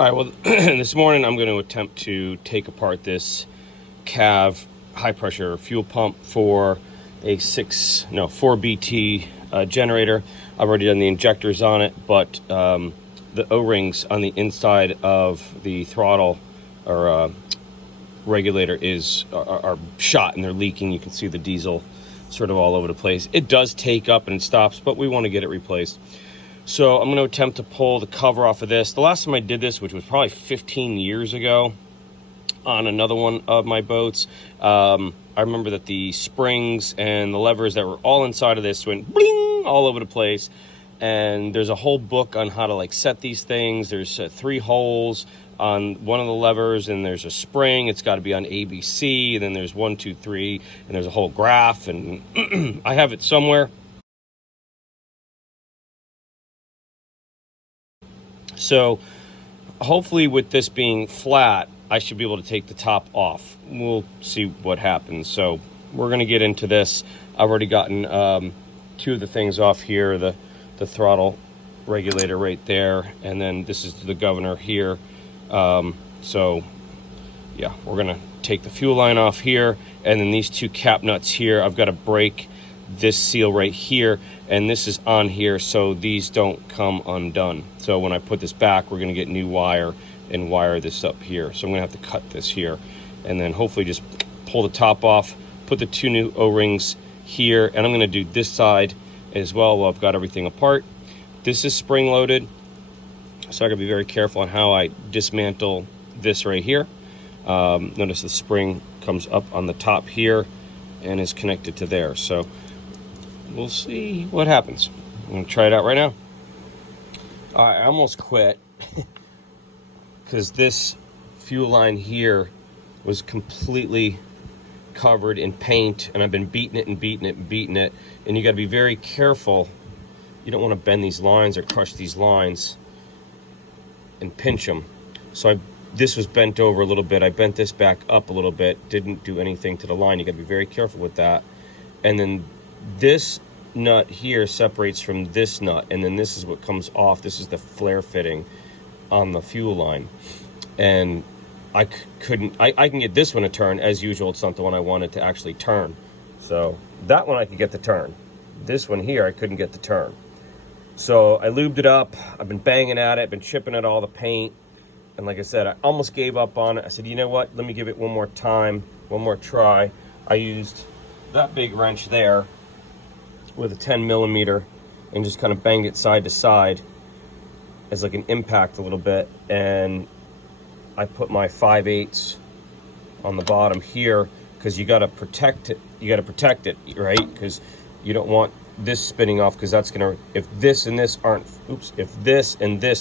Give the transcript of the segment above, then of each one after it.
All right, well, this morning I'm going to attempt to take apart this CAV high pressure fuel pump for a 4BT generator. I've already done the injectors on it, but the O-rings on the inside of the throttle or regulator are shot and they're leaking. You can see the diesel sort of all over the place. It does take up and it stops, but we want to get it replaced. So I'm going to attempt to pull the cover off of this. The last time I did this, which was probably 15 years ago on another one of my boats, I remember that the springs and the levers that were all inside of this went bling all over the place. And there's a whole book on how to like set these things. There's 3 holes on one of the levers, and there's a spring. It's got to be on ABC, and then there's 1, 2, 3, and there's a whole graph, and I have it somewhere. So hopefully with this being flat, I should be able to take the top off. We'll see what happens. So we're going to get into this. I've already gotten 2 of the things off here, the throttle regulator right there, and then this is the governor here. So yeah, we're going to take the fuel line off here, and then these 2 cap nuts here, I've got to break this seal right here, and this is on here so these don't come undone. So when I put this back, we're going to get new wire and wire this up here. So I'm going to have to cut this here and then hopefully just pull the top off, put the 2 new O-rings here, and I'm going to do this side as well while I've got everything apart. This is spring loaded, so I got to be very careful on how I dismantle this right here. Notice the spring comes up on the top here and is connected to there. So we'll see what happens. I'm going to try it out right now. All right, I almost quit because this fuel line here was completely covered in paint, and I've been beating it and beating it and beating it, and you got to be very careful. You don't want to bend these lines or crush these lines and pinch them. So this was bent over a little bit. I bent this back up a little bit, didn't do anything to the line. You got to be very careful with that. And then this nut here separates from this nut, and then this is what comes off. This is the flare fitting on the fuel line, and I can get this one to turn as usual. It's not the one I wanted to actually turn. So that one I could get to turn. This one here I couldn't get to turn. So I lubed it up. I've been banging at it, been chipping at all the paint, and like I said, I almost gave up on it. I said, you know what, let me give it one more time, one more try. I used that big wrench there with a 10 millimeter and just kind of banged it side to side as like an impact a little bit, and I put my 5/8 on the bottom here because you got to protect it. You got to protect it, right? Because you don't want this spinning off, because that's gonna, if this and this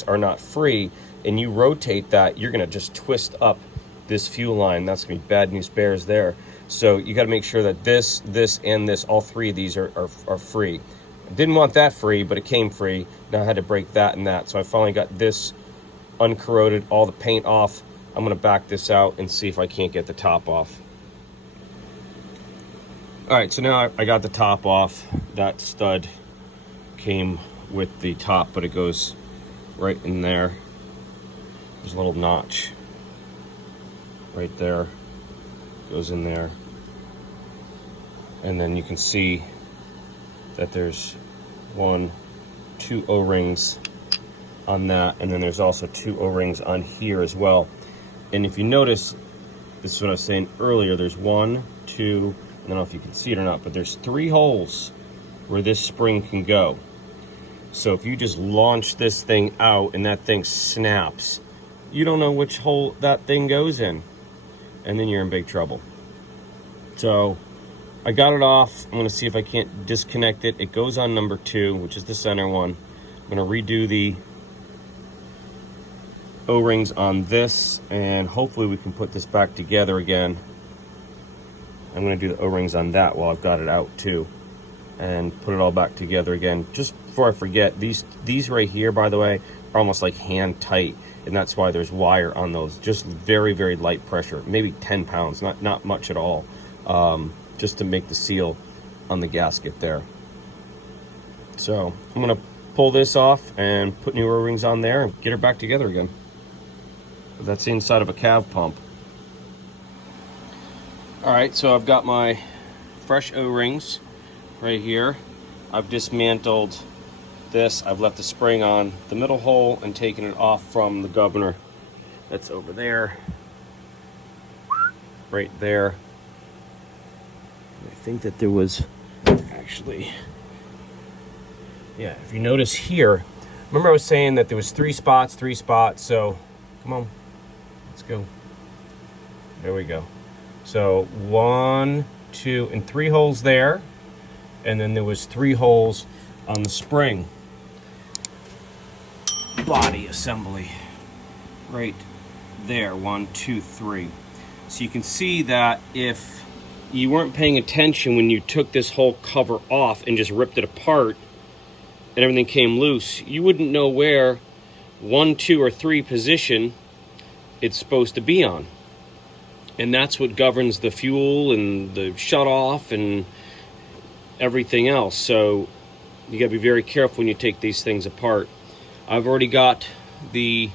are not free and you rotate that, you're gonna just twist up this fuel line. That's gonna be bad news bears there. So you got to make sure that this, and this, all 3 of these are free. I didn't want that free, but it came free. Now I had to break that and that. So I finally got this uncorroded, all the paint off. I'm going to back this out and see if I can't get the top off. All right, so now I got the top off. That stud came with the top, but it goes right in there. There's a little notch right there. Goes in there, and then you can see that there's 1, 2 O-rings on that, and then there's also 2 O-rings on here as well. And if you notice, this is what I was saying earlier, there's 1, 2, I don't know if you can see it or not, but there's 3 holes where this spring can go. So if you just launch this thing out and that thing snaps, you don't know which hole that thing goes in, and then you're in big trouble. So I got it off. I'm going to see if I can't disconnect it. It goes on number 2, which is the center one. I'm going to redo the O-rings on this, and hopefully we can put this back together again. I'm going to do the O-rings on that while I've got it out too, and put it all back together again. Just before I forget, these right here, by the way, are almost like hand tight, and that's why there's wire on those. Just very, very light pressure, maybe 10 pounds, not much at all, just to make the seal on the gasket there. So I'm gonna pull this off and put new O-rings on there and get her back together again. That's the inside of a CAV pump. All right, so I've got my fresh O-rings right here. I've dismantled this. I've left the spring on the middle hole and taken it off from the governor. That's over there, right there. I think that there was actually, yeah, if you notice here, remember I was saying that there was three spots, so come on, let's go. There we go. So 1, 2, and 3 holes there, and then there was 3 holes on the spring body assembly right there. 1, 2, 3. So you can see that if you weren't paying attention when you took this whole cover off and just ripped it apart and everything came loose, you wouldn't know where 1, 2, or 3 position it's supposed to be on. And that's what governs the fuel and the shut off and everything else. So you gotta be very careful when you take these things apart. I've already got the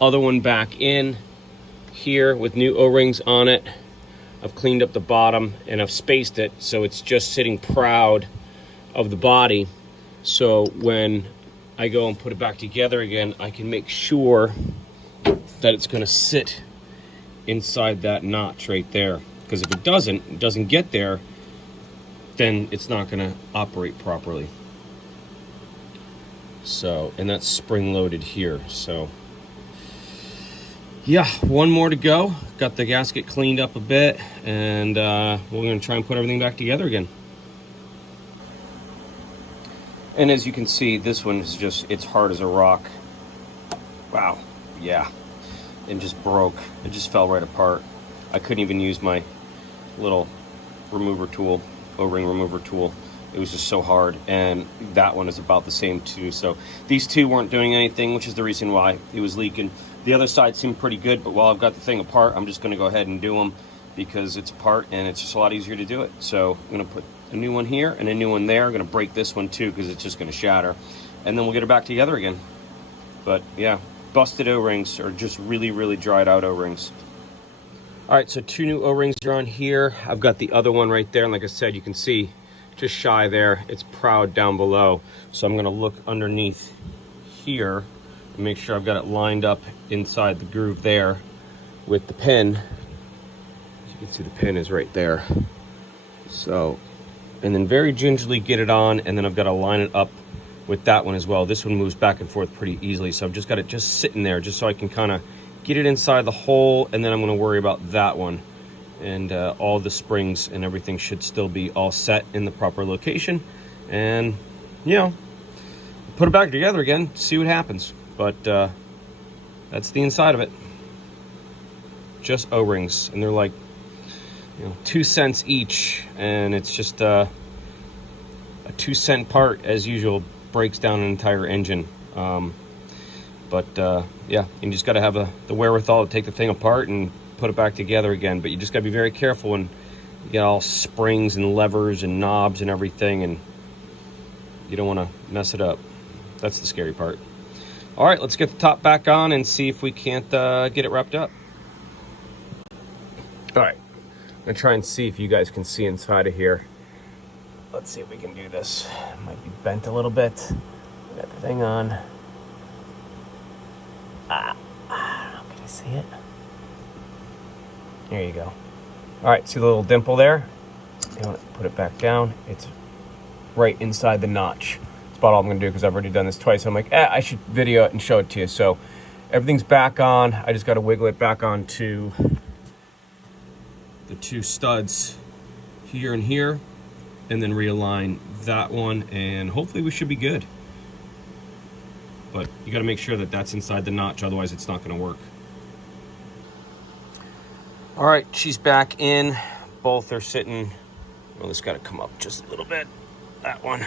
other one back in here with new O-rings on it. I've cleaned up the bottom and I've spaced it so it's just sitting proud of the body. So when I go and put it back together again, I can make sure that it's gonna sit inside that notch right there. Because if it doesn't get there, then it's not gonna operate properly. So, and that's spring loaded here. So yeah, one more to go. Got the gasket cleaned up a bit, and we're gonna try and put everything back together again. And as you can see, this one is just, it's hard as a rock. Wow, yeah, and just broke. It just fell right apart. I couldn't even use my little remover tool, O-ring remover tool. It was just so hard, and that one is about the same too. So these two weren't doing anything, which is the reason why it was leaking. The other side seemed pretty good, but while I've got the thing apart, I'm just gonna go ahead and do them because it's apart and it's just a lot easier to do it. So I'm gonna put a new one here and a new one there. I'm gonna break this one too because it's just gonna shatter. And then we'll get it back together again. But yeah, busted O-rings, or just really, really dried out O-rings. All right, so 2 new O-rings are on here. I've got the other one right there, and like I said, you can see just shy there, it's proud down below. So I'm gonna look underneath here and make sure I've got it lined up inside the groove there with the pin. As you can see, the pin is right there. So, and then very gingerly get it on, and then I've got to line it up with that one as well. This one moves back and forth pretty easily, so I've just got it just sitting there just so I can kind of get it inside the hole, and then I'm going to worry about that one. And all the springs and everything should still be all set in the proper location. And, you know, put it back together again, see what happens. But that's the inside of it. Just O-rings, and they're like, you know, 2 cents each, and it's just a 2-cent part, as usual, breaks down an entire engine. But yeah, you just got to have the wherewithal to take the thing apart and put it back together again. But you just got to be very careful when you get all springs and levers and knobs and everything, and you don't want to mess it up. That's the scary part. All right, let's get the top back on and see if we can't get it wrapped up. All right, I'm gonna try and see if you guys can see inside of here. Let's see if we can do this. It might be bent a little bit. Got the thing on. I don't know, can I see it? There you go. All right, see the little dimple there? You want to put it back down. It's right inside the notch. That's about all I'm gonna do because I've already done this twice. I'm like, I should video it and show it to you. So everything's back on. I just got to wiggle it back onto the 2 studs here and here, and then realign that one, and hopefully we should be good. But you got to make sure that that's inside the notch, otherwise it's not going to work. All right, she's back in. Both are sitting, well, this got to come up just a little bit, that one.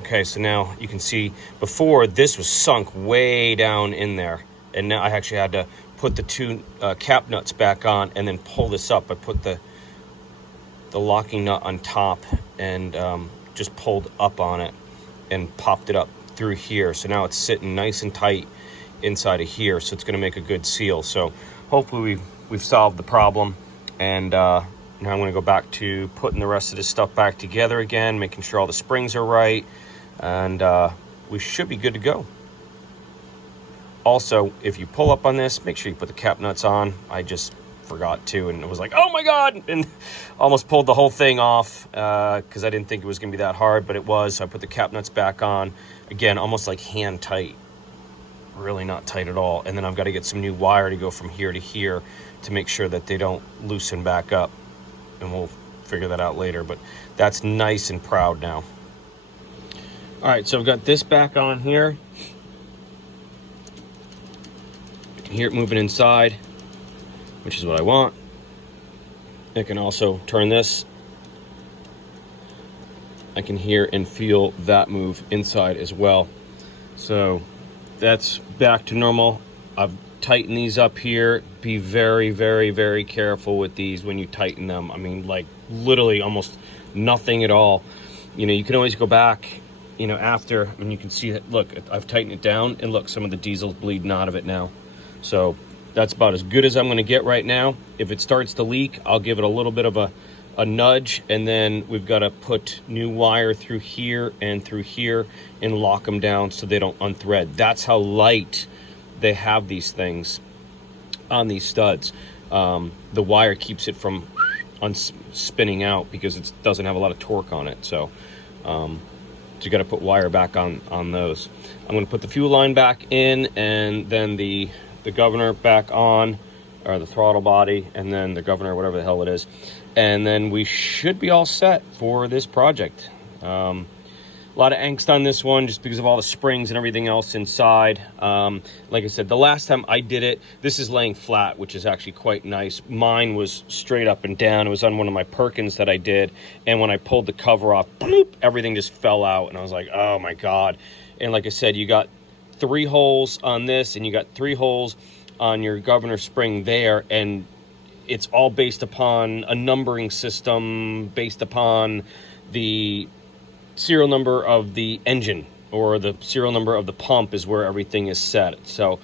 Okay, so now you can see before this was sunk way down in there, and now I actually had to put the 2 cap nuts back on and then pull this up. I put the locking nut on top and just pulled up on it and popped it up through here. So now it's sitting nice and tight inside of here, so it's going to make a good seal. So hopefully we've solved the problem, and now I'm going to go back to putting the rest of this stuff back together again, making sure all the springs are right, and we should be good to go. Also, if you pull up on this, make sure you put the cap nuts on. I just forgot to, and it was like, oh my god, and almost pulled the whole thing off because I didn't think it was going to be that hard, but it was. So I put the cap nuts back on again, almost like hand tight, really not tight at all. And then I've got to get some new wire to go from here to here to make sure that they don't loosen back up, and we'll figure that out later. But that's nice and proud now. All right, so I've got this back on here. You can hear it moving inside, which is what I want. I can also turn this. I can hear and feel that move inside as well. So that's back to normal. I've tightened these up here. Be very, very, very careful with these when you tighten them. I mean, like literally almost nothing at all. You know, you can always go back, you know, after, and you can see that, look, I've tightened it down, and look, some of the diesel's bleeding out of it now. So that's about as good as I'm going to get right now. If it starts to leak, I'll give it a little bit of a nudge, and then we've got to put new wire through here and lock them down so they don't unthread. That's how light they have these things on these studs. The wire keeps it from spinning out because it doesn't have a lot of torque on it. So you got to put wire back on those. I'm going to put the fuel line back in, and then the governor back on, or the throttle body, and then the governor, whatever the hell it is, and then we should be all set for this project. A lot of angst on this one just because of all the springs and everything else inside. Like I said, the last time I did it, this is laying flat, which is actually quite nice. Mine was straight up and down. It was on one of my Perkins that I did, and when I pulled the cover off, bloop, everything just fell out, and I was like, oh my god. And like I said, you got 3 holes on this, and you got 3 holes on your governor spring there, and it's all based upon a numbering system based upon the serial number of the engine, or the serial number of the pump is where everything is set. So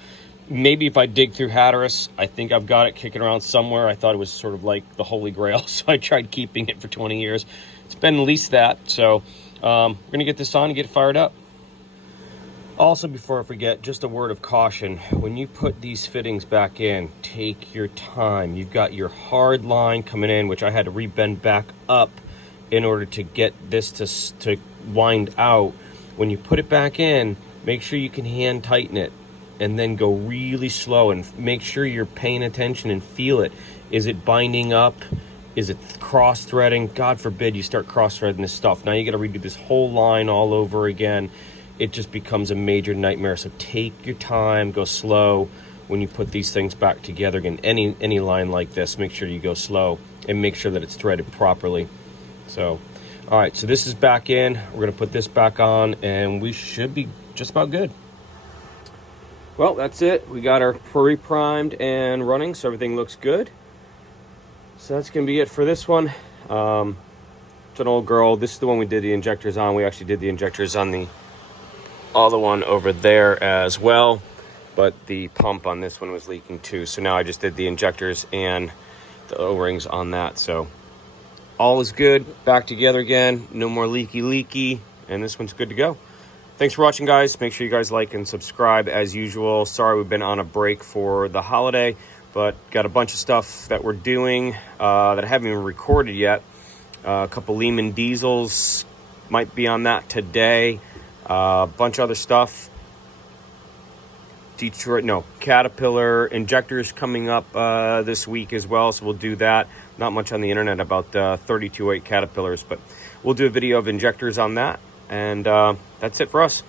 maybe if I dig through Hatteras, I think I've got it kicking around somewhere. I thought it was sort of like the Holy Grail, so I tried keeping it for 20 years. It's been at least that. So we're gonna get this on and get it fired up. Also, before I forget, just a word of caution. When you put these fittings back in, take your time. You've got your hard line coming in, which I had to rebend back up in order to get this to wind out. When you put it back in, make sure you can hand tighten it, and then go really slow, and make sure you're paying attention and feel it. Is it binding up? Is it cross-threading? God forbid you start cross-threading this stuff. Now you got to redo this whole line all over again. It just becomes a major nightmare. So take your time, go slow when you put these things back together. Again, any line like this, make sure you go slow and make sure that it's threaded properly. So, all right, so this is back in. We're going to put this back on, and we should be just about good. Well, that's it. We got our pre-primed and running, so everything looks good. So that's going to be it for this one. It's an old girl. This is the one we did the injectors on. We actually did the injectors on the other one over there as well, but the pump on this one was leaking too. So now I just did the injectors and the O-rings on that. So all is good, back together again, no more leaky, and this one's good to go. Thanks for watching, guys. Make sure you guys like and subscribe as usual. Sorry we've been on a break for the holiday, but got a bunch of stuff that we're doing that I haven't even recorded yet. A couple Lehman diesels might be on that today. A bunch of other stuff. Caterpillar injectors coming up this week as well, so we'll do that. Not much on the internet about the 32.8 Caterpillars, but we'll do a video of injectors on that, and that's it for us.